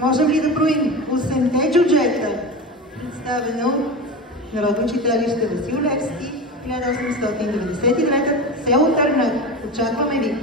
Можем ли да броим 8-те джуджета, представено от Народно читалище Васил Левски, 1899, село Търнак. Очакваме ви!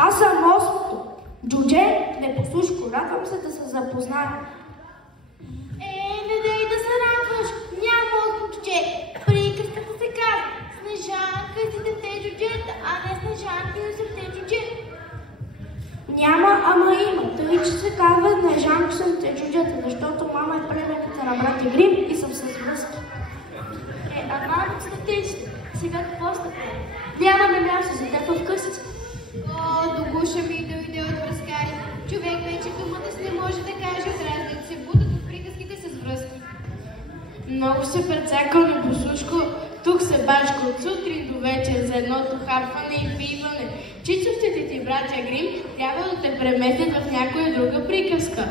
Аз съм осмото. Джудже, Непослушко, радвам се да се запозная. Не дай да се радваш. Няма осмо джудже. Приказката се казва Снежанка и 7-те джуджета, а не Снежанка и 8-те джуджета. Няма, ама има. Тъй, че се казва Снежанка и 7-те джуджета, защото мама е племената на братя Грим и съм с връзки. Анализ на тези. Сега какво става? Нямаме място за теб вкъщи. До гуша ми дойде от връзкари. Човек вече думата си не може да каже, от разни се будат от приказките с връзки. Много се прецакал Непослушко. Тук се бачка от сутрин до вечер за едното харпване и пиване. Чичовците ти братя Грим трябва да те преместят в някоя друга приказка.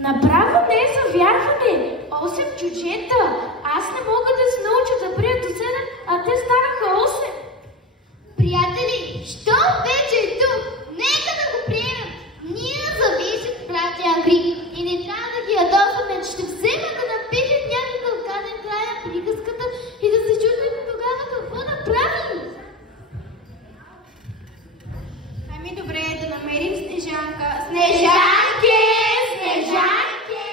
Направо не е за вярване. 8 джуджета. Аз не мога да се науча да броя до 7, а те станаха 8. Приятели, що вече е тук? Нека да го приемем. Ние зависим от братя Грим и не трябва да ги ядосваме, че ще вземат да напишат някакъв гаден край на приказката и да се чудим тогава какво направим. Ами добре, да намерим Снежанка. Снежанке! Снежанке!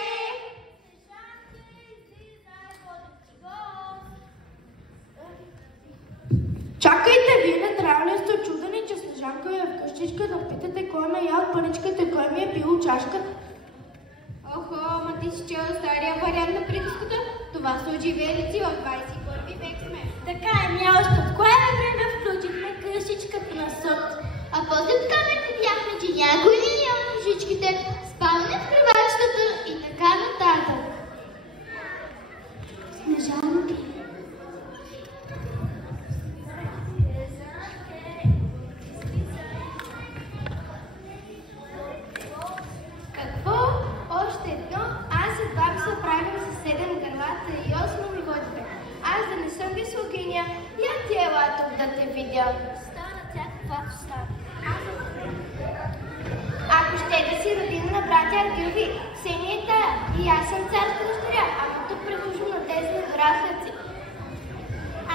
кой ме ял паричката, кой ми е пил чашката. Охо, ма ти си чел стария вариант на приказката? Това са оживелици, в 21 век сме. Така е, мялоща. В кое време включихме къщичката на съд? А после от камерите видяхме, че някой не ял ножичките, спалне в кривачетата и така нататък. Снежано ти. Какво? Още едно? Аз едва би се оправим с 7 гърлата и 8 угодите. Аз да не съм високиня, я ти ела тук да те видя. Стана тя каквато стана. Ако ще да си родина на братя Аргилви, Ксения е тая. И аз съм царска дъщеря, ама тук предложим на тези недораслеци.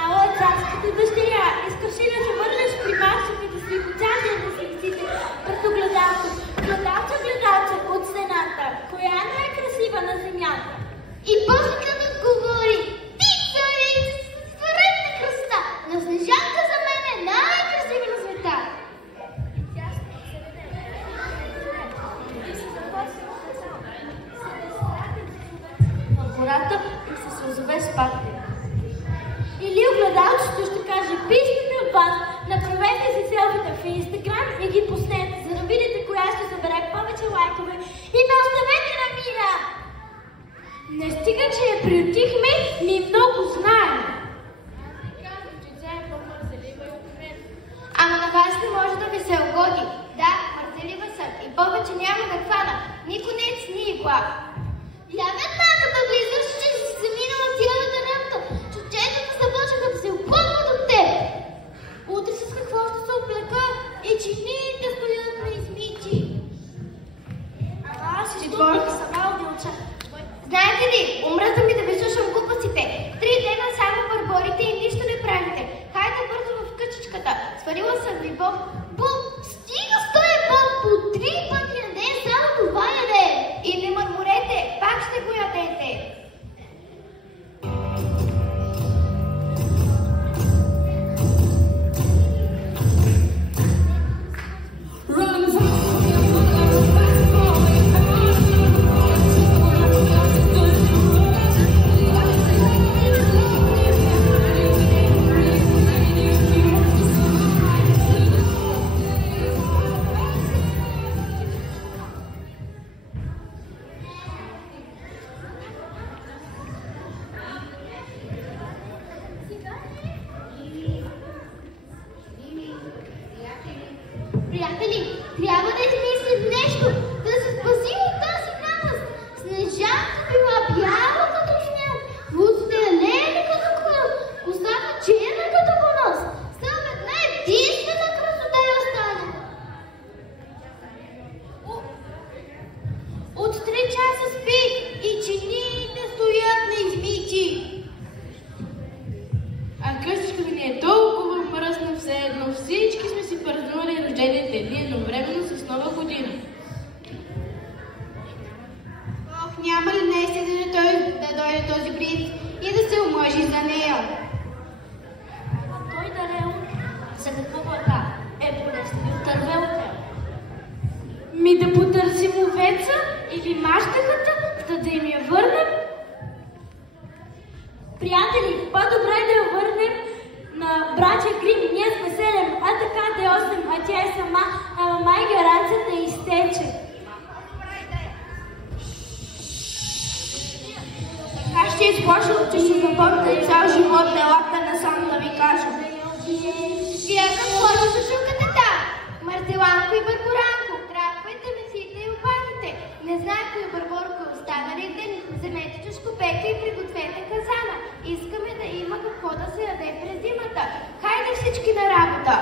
Ало, царската дъщеря, искаш ли да се върнеш при маршите да си коцати да си лисите пред огледалци? Гледалце от стената. Коя е най-красива на земята? И после като отговори, ти царица с вредна красота, но Снежанка за мен е най-красива на света. В гората и се озове спадне. Или огледалчето ще каже, пишете от вас, направете си селфита в Инстаграм и ги пуснете, за да видите коя ще събере повече лайкове и ме оставете на мира! Не стига, че я приютихме, ми много знаем. Ама на вас не може да ви се угоди. Да, мързелива съм и повече няма да хвана. Никонец ни игла. Я веднага да влизаш, че си заминала цялата работа. Чучетата започнаха да се оплъват от теб. Утре с какво ще се облека и чиниите стоят на измичи. Ама аз си тук сама обилча. Знаете ли, умрата ми да ви слушам глупостите. 3 дена само бърборите и нищо не правите. Хайде бързо в къщичката. Сварила съм ви боб. Стига с този боб по 3 пъти на ден, само това яде. И не мърморете, пак ще го ядете. Приятели, трябва да измислим нещо, да се спасим от тази напаст. Снежанка била бяла като сняг, вузите лели като кръв, косата черна като понос. Само една единствена красота я остана. От 3 часа спи и чиниите стоят на измичи. А къщичката ни е толкова мръсна все едно. Всички сме си празнували рождените дни едновременно с Нова година. Ох, няма ли наистина да дойде този принц и да се омъжи за нея? А той да не за какво бъда? Полезно да отърве от него. Ми да потърсим овеца или мащехата, за да им я върнем? Приятели, по-добре да я върнем на братя Грим. Ние сме 7, а така да е 8, а тя е сама, ама май гаранцията изтече. Така ще изплашам, че ще запомня цял живот на лапта насам да ви кажа. Вие какво да се шукате там? Марцеланко и Бърборанко, трапвайте месите и опаките. Не знае кои Бърборко останали ден. Вземете чушкопека и пригответе казана. Искаме да има какво да се яде през зимата. Хайде всички на работа!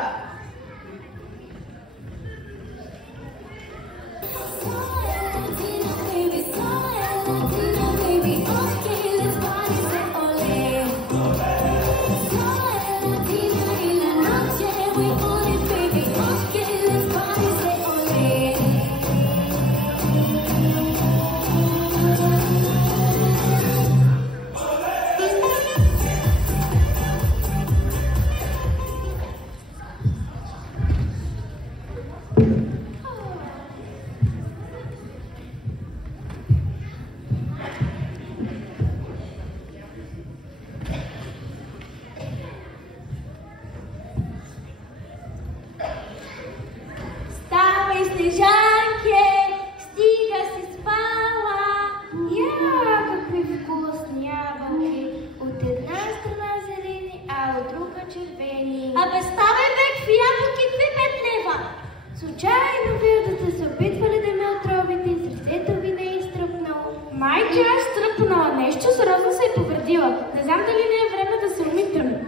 тя е стръпнала. Нещо сериозно се е повредила. Не знам дали не е време да се умитраме.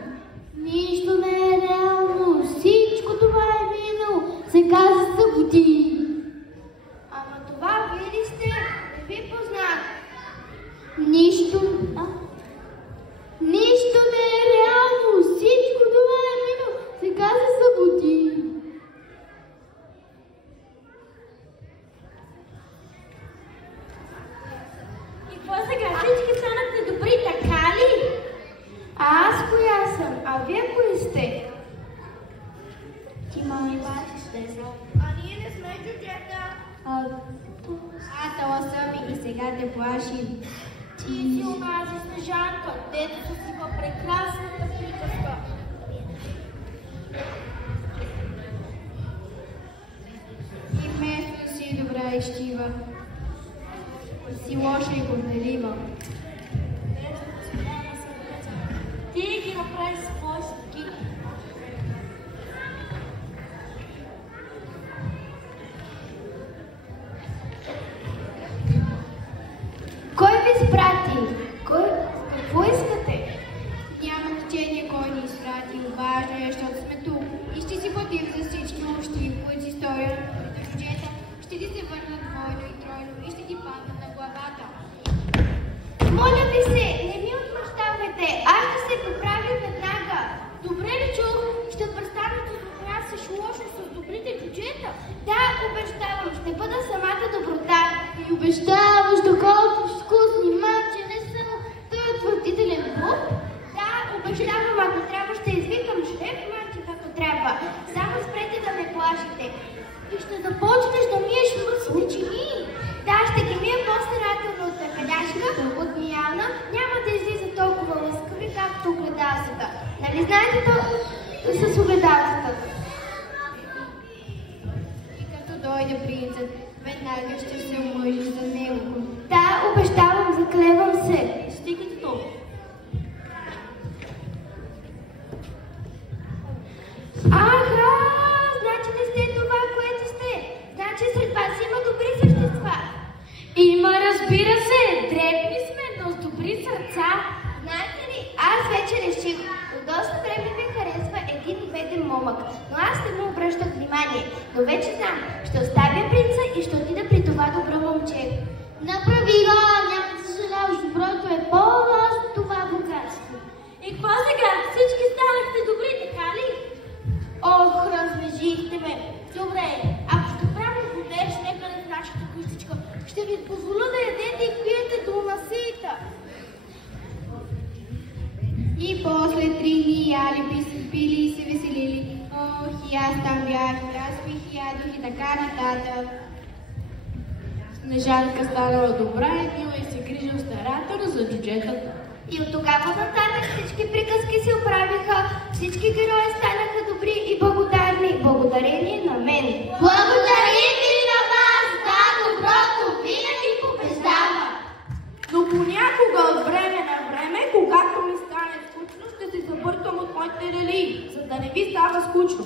Нищо не е реално. Всичко това е минало. Сега се събуди. Ама това вие ли сте? Не ви познах. Нищо не е реално. Всичко това е минало. Сега се събуди. И какво сега? Всички станахте добри, така ли? А аз коя съм? А вие кои сте? Ти мами бати ще са. А ние не сме джуджета. Атала съм и сега те плашим. Ти си онази Снежанка, дето си има прекрасната приказка. И вместо си добра и щива, си лоша и горделива. Ти ги направи свои ски. Кой ви изпрати? Какво искате? Няма значение кой ни изпрати. Важно е, защото сме тук. И ще си платим за всички общи, които си стоят на бюджета. Ще ти се върнат двойно и тройно и ще ти паднат на главата. Моля ви се, не ми отмъщавайте. Аз ще се поправя веднага. Добре ли чух? Ще престанете да отнасяш лошо с добрите бюджета? Да, обещавам, ще бъда самата доброта. И обещаваш, доколко вкусни маче не са. Той е отвратителен буп. Да, обещавам, ако трябва ще извикам шеф маче, ако трябва. Само спрете да ме плашите. И ще започнеш да миеш мърсите чини. Да, ще ги мия по-старателно от пепеляшка, от Мияна. Няма да излиза толкова лъскави, както огледалцата. Нали знаете толкова с огледалцата? И като дойде принцът, веднага ще се омъжиш за него. Да, обещавам, заклевам се. Стигате толкова. Аха! Значи не сте това, което сте. Значи сред вас има добри същества. Има, разбира се, дребни сме, но с добри сърца. Знаете ли, аз вече реших. От доста време ми харесва един беден момък, но аз не му обръщах внимание. Но вече знам, ще оставя принца и ще отида при това добро момче. Направи го, няма да съжаляваш, доброто е по-важно от това богатство. И какво сега? Всички станахте добри, така ли? Ох, размежихте ме. Добре, ако ще правим водеж, нека не в нашата къщичка. Ще ви позволя да ядете и пиете до насита. И после 3 дни яли, пили и се веселили. Ох, и аз там бях, и аз пих, и ядох и така нататък. Снежанка станала добра и мила и се грижил старателно за джуджетата. И от тогава нататък всички приказки се оправиха, всички герои станаха добри и благодарни, благодарение на мен. Благодарим ви на вас, да, доброто винаги побеждава. Но понякога от време на време, когато ми стане скучно, ще се забъркам от моите религии, за да не ви става скучно.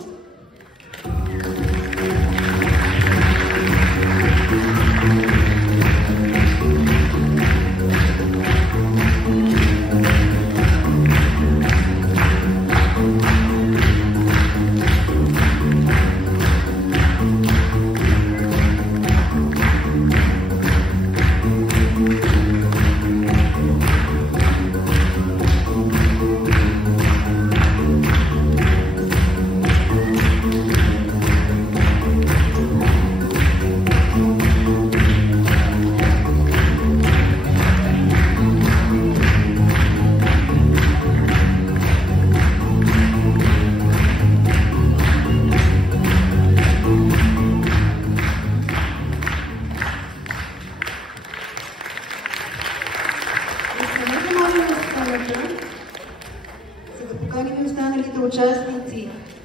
За да поканим останалите участници